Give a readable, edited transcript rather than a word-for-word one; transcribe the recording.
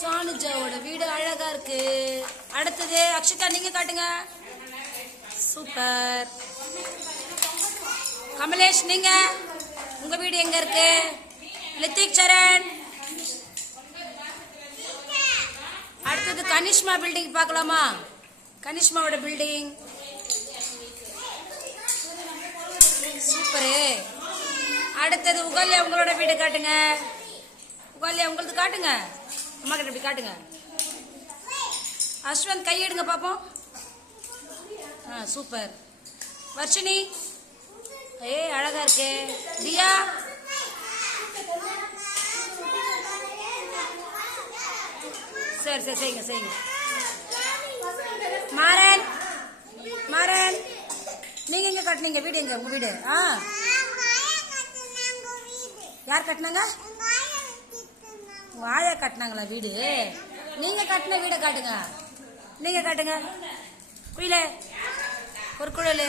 சானுஜாவோட வீடு அழகா இருக்கு. அடுத்தது அக்ஷிதா, நீங்க காட்டுங்க. சூப்பர். கமலேஷ், நீங்க உங்க வீடு எங்க இருக்கு? லித்திக் சரண். அடுத்தது கனிஷ்மா பில்டிங் பார்க்கலாமா? கனிஷ்மாவோட பில்டிங் சூப்பரு. அடுத்தது உகல்யா, உங்களோட வீடு காட்டுங்க. உகல்யா, உங்களது காட்டுங்க. அம்மா கிட்ட இப்படி காட்டுங்க. அஸ்வந்த், கையெடுங்க பாப்போம். சூப்பர். வர்ஷினி, அழகா இருக்கு. தியா, சரி சரி, செய்யுங்க செய்யுங்க. மாறன், மாறன், நீங்க எங்க கட்டினீங்க வீடு? எங்க உங்க வீடு? யார் கட்டினாங்க? வாயா கட்டினாங்களா வீடு? நீங்க கட்டின வீடை காட்டுங்க. நீங்க காட்டுங்க. குயிலே, ஒரு குழல்.